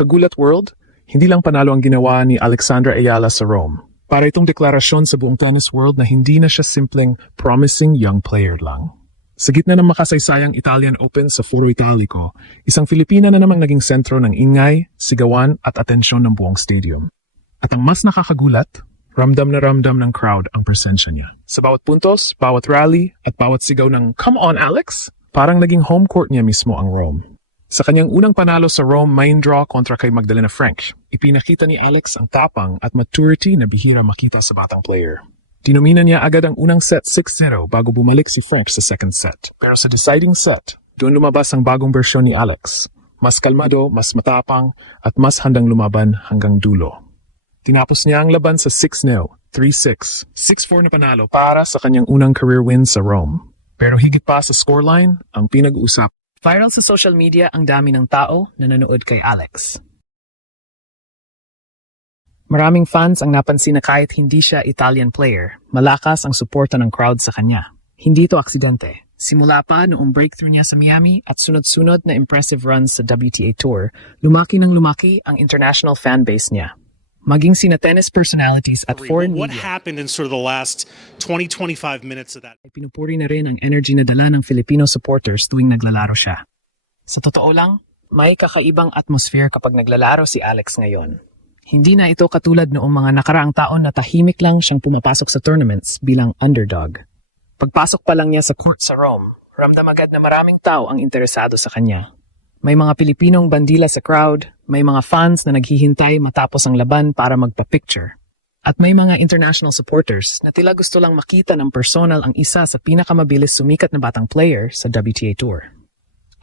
Kagulat World, hindi lang panalo ang ginawa ni Alexandra Ayala sa Rome. Para itong deklarasyon sa buong tennis world na hindi na siya simpleng promising young player lang. Sa gitna ng makasaysayang Italian Open sa Foro Italico, isang Filipina na namang naging sentro ng ingay, sigawan at atensyon ng buong stadium. At ang mas nakakagulat, ramdam na ramdam ng crowd ang presensya niya. Sa bawat puntos, bawat rally, at bawat sigaw ng "Come on, Alex!", parang naging home court niya mismo ang Rome. Sa kanyang unang panalo sa Rome main draw kontra kay Magdalena Frank, ipinakita ni Alex ang tapang at maturity na bihira makita sa batang player. Dinumina niya agad ang unang set 6-0 bago bumalik si Frank sa second set. Pero sa deciding set, doon lumabas ang bagong bersyon ni Alex. Mas kalmado, mas matapang, at mas handang lumaban hanggang dulo. Tinapos niya ang laban sa 6-0, 3-6, 6-4 na panalo para sa kanyang unang career win sa Rome. Pero higit pa sa scoreline, ang pinag-uusap. Viral sa social media ang dami ng tao na nanood kay Alex. Maraming fans ang napansin na kahit hindi siya Italian player, malakas ang suporta ng crowd sa kanya. Hindi ito aksidente. Simula pa noong breakthrough niya sa Miami at sunod-sunod na impressive runs sa WTA Tour, lumaki ng lumaki ang international fanbase niya. Maging sina tennis personalities at foreign What media. happened in sort of the last 20-25 minutes of that? Ay pinupuri na rin ang energy na dala ng Filipino supporters tuwing naglalaro siya. Sa totoo lang, may kakaibang atmosphere kapag naglalaro si Alex ngayon. Hindi na ito katulad noong mga nakaraang taon na tahimik lang siyang pumapasok sa tournaments bilang underdog. Pagpasok pa lang niya sa court sa Rome, ramdam agad na maraming tao ang interesado sa kanya. May mga Pilipinong bandila sa crowd, may mga fans na naghihintay matapos ang laban para magpa-picture. At may mga international supporters na tila gusto lang makita ng personal ang isa sa pinakamabilis sumikat na batang player sa WTA Tour.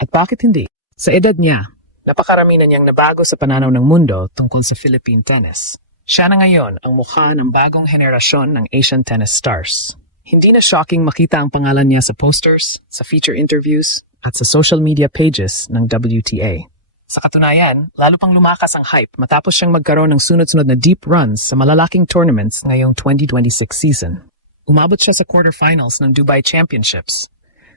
At bakit hindi? Sa edad niya, napakarami na niyang nabago sa pananaw ng mundo tungkol sa Philippine tennis. Siya na ngayon ang mukha ng bagong henerasyon ng Asian tennis stars. Hindi na shocking makita ang pangalan niya sa posters, sa feature interviews, at sa social media pages ng WTA. Sa katunayan, lalo pang lumakas ang hype matapos siyang magkaroon ng sunod-sunod na deep runs sa malalaking tournaments ngayong 2026 season. Umabot siya sa quarterfinals ng Dubai Championships.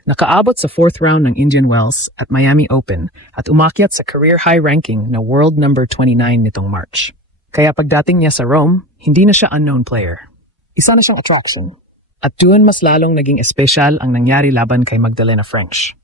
Nakaabot sa 4th round ng Indian Wells at Miami Open at umakyat sa career high ranking na world number 29 nitong March. Kaya pagdating niya sa Rome, hindi na siya unknown player. Isa na siyang attraction. At doon mas lalong naging espesyal ang nangyari laban kay Magdalena Frank.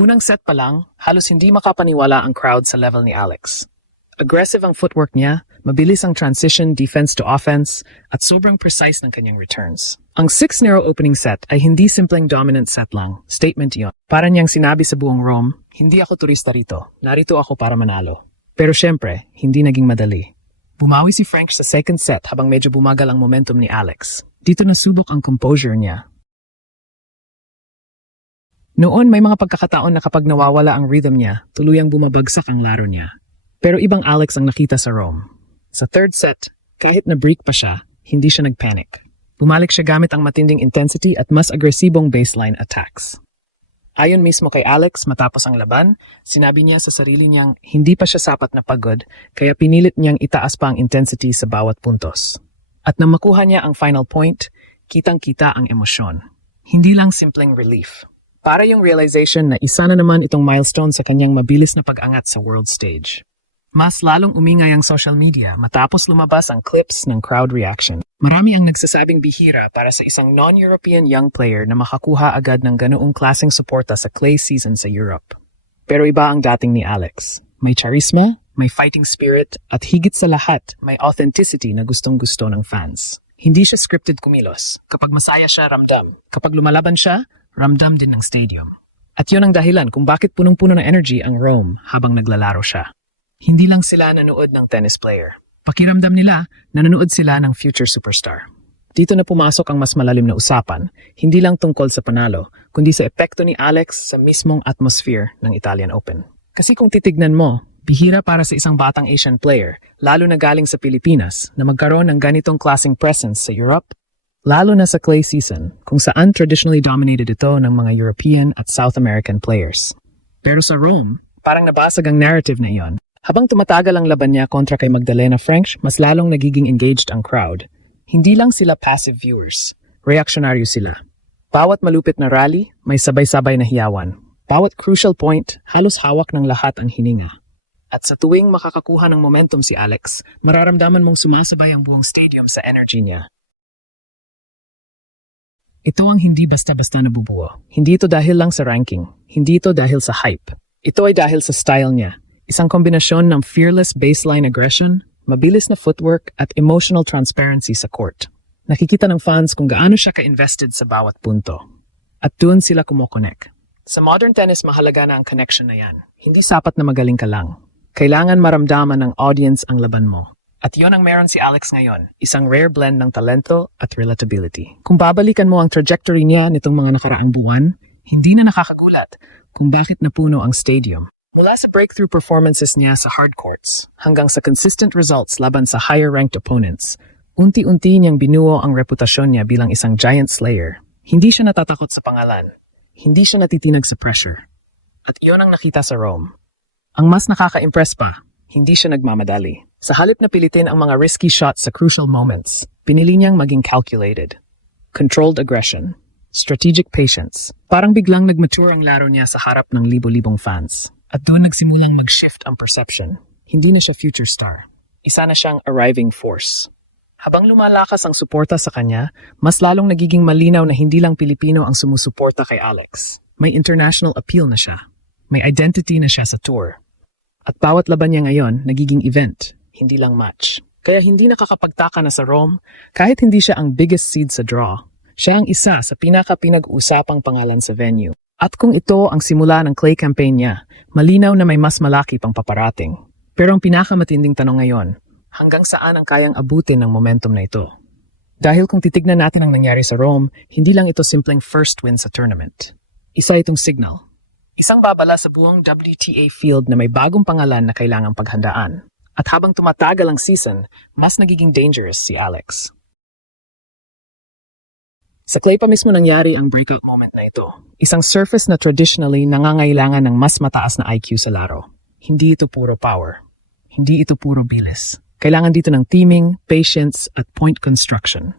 Unang set pa lang, halos hindi makapaniwala ang crowd sa level ni Alex. Aggressive ang footwork niya, mabilis ang transition defense to offense, at sobrang precise ng kanyang returns. Ang 6-0 opening set ay hindi simpleng dominant set lang, statement iyon. Para niyang sinabi sa buong Rome, hindi ako turista rito, narito ako para manalo. Pero syempre, hindi naging madali. Bumawi si Frank sa second set habang medyo bumagal ang momentum ni Alex. Dito nasubok ang composure niya. Noon may mga pagkakataon na kapag nawawala ang rhythm niya, tuluyang bumabagsak ang laro niya. Pero ibang Alex ang nakita sa Rome. Sa third set, kahit na break pa siya, hindi siya nagpanic. Bumalik siya gamit ang matinding intensity at mas agresibong baseline attacks. Ayon mismo kay Alex matapos ang laban, sinabi niya sa sarili niyang hindi pa siya sapat na pagod kaya pinilit niyang itaas pa ang intensity sa bawat puntos. At nang makuha niya ang final point, kitang-kita ang emosyon. Hindi lang simpleng relief. Para yung realization na isa na naman itong milestone sa kanyang mabilis na pag-angat sa world stage. Mas lalong umingay ang social media matapos lumabas ang clips ng crowd reaction. Marami ang nagsasabing bihira para sa isang non-European young player na makakuha agad ng ganoong klaseng suporta sa clay season sa Europe. Pero iba ang dating ni Alex. May charisma, may fighting spirit, at higit sa lahat, may authenticity na gustong-gusto ng fans. Hindi siya scripted kumilos. Kapag masaya siya, ramdam. Kapag lumalaban siya, ramdam din ng stadium. At yun ang dahilan kung bakit punong-puno ng energy ang Rome habang naglalaro siya. Hindi lang sila nanood ng tennis player. Pakiramdam nila, nanonood sila ng future superstar. Dito na pumasok ang mas malalim na usapan, hindi lang tungkol sa panalo, kundi sa epekto ni Alex sa mismong atmosphere ng Italian Open. Kasi kung titignan mo, bihira para sa isang batang Asian player, lalo na galing sa Pilipinas, na magkaroon ng ganitong klaseng presence sa Europe. Lalo na sa clay season, kung saan traditionally dominated ito ng mga European at South American players. Pero sa Rome, parang nabasag ang narrative na iyon. Habang tumatagal ang laban niya kontra kay Magdalena Frank, mas lalong nagiging engaged ang crowd. Hindi lang sila passive viewers, reaksyonaryo sila. Bawat malupit na rally, may sabay-sabay na hiyawan. Bawat crucial point, halos hawak ng lahat ang hininga. At sa tuwing makakakuha ng momentum si Alex, mararamdaman mong sumasabay ang buong stadium sa energy niya. Ito ang hindi basta-basta nabubuo. Hindi ito dahil lang sa ranking. Hindi ito dahil sa hype. Ito ay dahil sa style niya. Isang kombinasyon ng fearless baseline aggression, mabilis na footwork at emotional transparency sa court. Nakikita ng fans kung gaano siya ka-invested sa bawat punto. At doon sila kumokonek. Sa modern tennis, mahalaga na ang connection na yan. Hindi sapat na magaling ka lang. Kailangan maramdaman ng audience ang laban mo. At yon ang meron si Alex ngayon, isang rare blend ng talento at relatability. Kung babalikan mo ang trajectory niya nitong mga nakaraang buwan, hindi na nakakagulat kung bakit napuno ang stadium. Mula sa breakthrough performances niya sa hard courts hanggang sa consistent results laban sa higher-ranked opponents, unti-unti niyang binuo ang reputasyon niya bilang isang giant slayer. Hindi siya natatakot sa pangalan. Hindi siya natitinag sa pressure. At iyon ang nakita sa Rome. Ang mas nakaka-impress pa, hindi siya nagmamadali. Sa halip na pilitin ang mga risky shots sa crucial moments, pinili niyang maging calculated. Controlled aggression. Strategic patience. Parang biglang nag-mature ang laro niya sa harap ng libo-libong fans. At doon nagsimulang mag-shift ang perception. Hindi na siya future star. Isa na siyang arriving force. Habang lumalakas ang suporta sa kanya, mas lalong nagiging malinaw na hindi lang Pilipino ang sumusuporta kay Alex. May international appeal na siya. May identity na siya sa tour. At bawat laban niya ngayon, nagiging event, hindi lang match. Kaya hindi nakakapagtaka na sa Rome, kahit hindi siya ang biggest seed sa draw, siya ang isa sa pinaka-pinag-usapang pangalan sa venue. At kung ito ang simula ng clay campaign niya, malinaw na may mas malaki pang paparating. Pero ang pinakamatinding tanong ngayon, hanggang saan ang kayang abutin ng momentum na ito? Dahil kung titignan natin ang nangyari sa Rome, hindi lang ito simpleng first win sa tournament. Isa itong signal. Isang babala sa buong WTA field na may bagong pangalan na kailangang paghandaan. At habang tumatagal ang season, mas nagiging dangerous si Alex. Sa clay pa mismo nangyari ang breakout moment na ito. Isang surface na traditionally nangangailangan ng mas mataas na IQ sa laro. Hindi ito puro power. Hindi ito puro bilis. Kailangan dito ng teaming, patience, at point construction.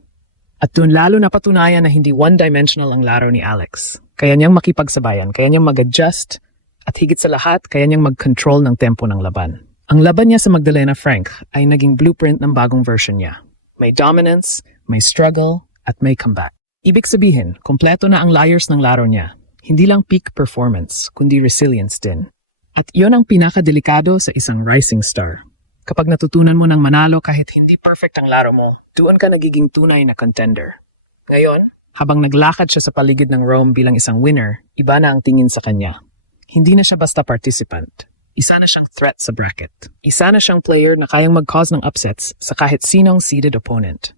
At doon lalo napatunayan na hindi one-dimensional ang laro ni Alex. Kaya niyang makipagsabayan, kaya niyang mag-adjust, at higit sa lahat, kaya niyang mag-control ng tempo ng laban. Ang laban niya sa Magdalena Frank ay naging blueprint ng bagong version niya. May dominance, may struggle, at may comeback. Ibig sabihin, kompleto na ang layers ng laro niya. Hindi lang peak performance, kundi resilience din. At iyon ang pinakadelikado sa isang rising star. Kapag natutunan mo ng manalo kahit hindi perfect ang laro mo, doon ka nagiging tunay na contender. Ngayon, habang naglakad siya sa paligid ng Rome bilang isang winner, iba na ang tingin sa kanya. Hindi na siya basta participant. Isa na siyang threat sa bracket. Isa na siyang player na kayang mag-cause ng upsets sa kahit sinong seeded opponent.